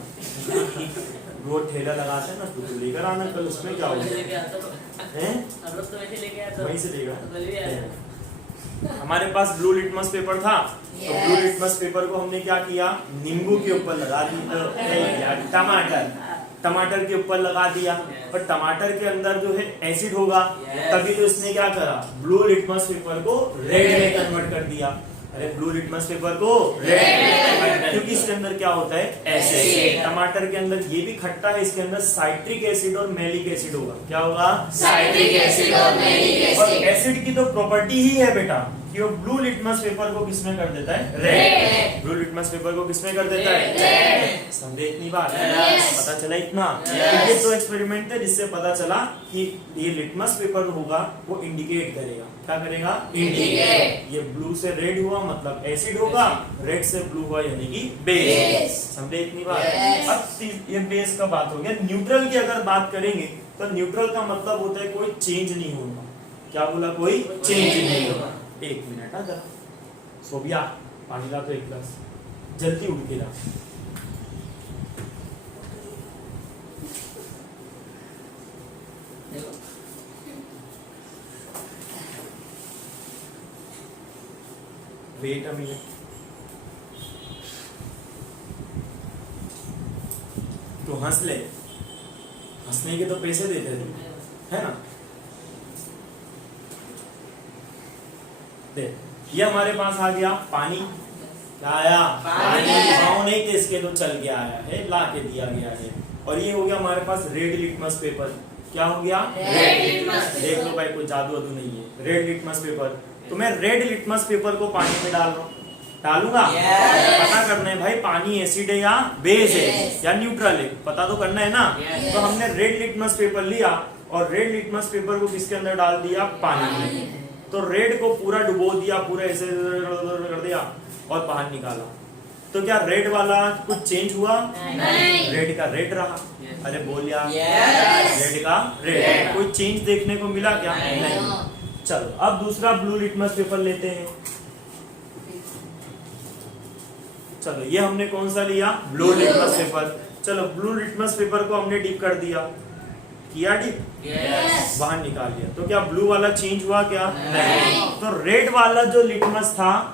वो ठेला लगाते हैं ना, तो लेकर आना कल, उसमें क्या वैसे होगा? लेके आता तो हैं? हर रोज तो वैसे लेके आता वहीं से लेगा। तो कल भी आया। हमारे पास ब्लू लिटमस पेपर था, तो Yes. ब्लू लिटमस पेपर को हमने क्या किया? नींबू के ऊपर लगा दिया, टमाटर के ऊपर लगा दिया। पर टमाटर के अंदर जो है एसिड होगा, Yes. तभी तो इसने क्या करा? ब्लू लिटमस पेपर को रेड में कन्वर्ट कर दिया। अरे ब्लू लिटमस पेपर को रेड में कन्वर्ट कर, क्योंकि इसके अंदर क्या होता है? एसिड। Acid. टमाटर के अंदर ये भी खट्टा है, इसके अंदर साइट्रिक एसिड और मैलिक एसिड होगा। क्या होगा? साइट्रिक एसिड और मैलिक और एसिड। एसिड की तो प्रॉपर्टी ही है बेटा कि वो ब्लू लिटमस पेपर को किसमें कर देता है? रेड। ब्लू लिटमस पेपर को किसमें कर देता है? रेड। समझे इतनी बात? Yes. पता चला इतना? Yes. ये तो एक्सपेरिमेंट है जिससे पता चला कि ये लिटमस पेपर होगा वो इंडिकेट करेगा। क्या करेगा? Indicate. ये ब्लू से रेड हुआ मतलब एसिड होगा, रेड से ब्लू हुआ यानी कि बेस। Base. समझे इतनी बात? Yes. अब ये बेस का बात हो गया। न्यूट्रल की अगर बात करेंगे तो न्यूट्रल का मतलब होता है कोई चेंज नहीं होगा। क्या बोला? कोई चेंज नहीं होगा। 1 मिनट आ जरा सोबिया, पानी ला तो 1 गिलास, जल्दी उठ के ला। देखो। Wait a minute. तो हंस ले, हंसने के तो पैसे देते थे, है ना? देख, ये हमारे पास आ गया पानी। क्या आया? पानी। गाँव नहीं थे इसके, तो चल के आया है, ला के दिया गया है। और ये हो गया हमारे पास रेड लिटमस पेपर। क्या हो गया? रेड लिटमस देख पेपर। लो भाई, कोई जादू वादू नहीं है। Red litmus paper. तो मैं रेड लिटमस पेपर को पानी में डाल रहा हूँ, डालूंगा? Yes. पता करना है भाई पानी एसिड है या बेस है Yes. या न्यूट्रल है, पता तो करना है ना। Yes. तो हमने रेड लिटमस पेपर लिया और रेड लिटमस पेपर को किसके अंदर डाल दिया? पानी में। तो रेड को पूरा डुबो दिया, पूरा ऐसे कर दिया और बाहर निकाला। तो क्या रेड वाला कुछ चेंज हुआ? नहीं। रेड का रेड रहा। Yes. अरे बोल यार, Yes. रेड का रेड। Red. कोई चेंज देखने को मिला क्या? नहीं। चलो अब दूसरा ब्लू लिटमस पेपर लेते हैं। चलो ये हमने कौन सा लिया? Blue litmus paper. चलो ब्लू लिटमस पेपर को हमने डिप कर दिया, किया डिप, Yes. बाहर निकाल लिया। तो क्या ब्लू वाला चेंज हुआ क्या? नहीं। तो रेड वाला जो लिटमस था,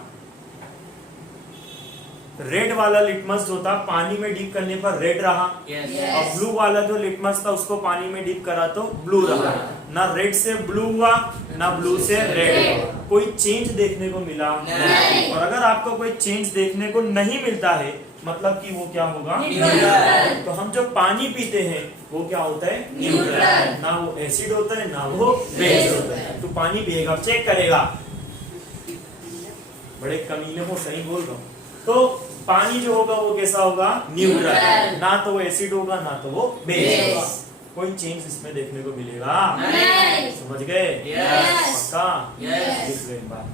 रेड वाला लिटमस जो था पानी में डिप करने पर रेड रहा। Yes. Yes. और ब्लू वाला जो लिटमस था उसको पानी में डिप करा तो ब्लू रहा। ना रेड से ब्लू हुआ, ना ब्लू से रेड हुआ। कोई चेंज देखने को मिला नहीं। और अगर आपको कोई चेंज देखने को नहीं मिलता है मतलब कि वो क्या होगा? न्यूट्रल। तो हम जो पानी पीते हैं वो क्या होता है? न्यूट्रल। ना वो एसिड होता है ना वो बेस होता है। तो पानी पिएगा, चेक करेगा। बड़े कमीने को सही बोल रहा हूँ। तो पानी जो होगा वो कैसा होगा? न्यूट्रल। न्यूट्रल। ना तो वो एसिड होगा ना तो वो बेस बेस। होगा। कोई चेंज इसमें देखने को मिलेगा? नहीं। समझ गए? Yes. पक्का? Yes. दिख रही बात।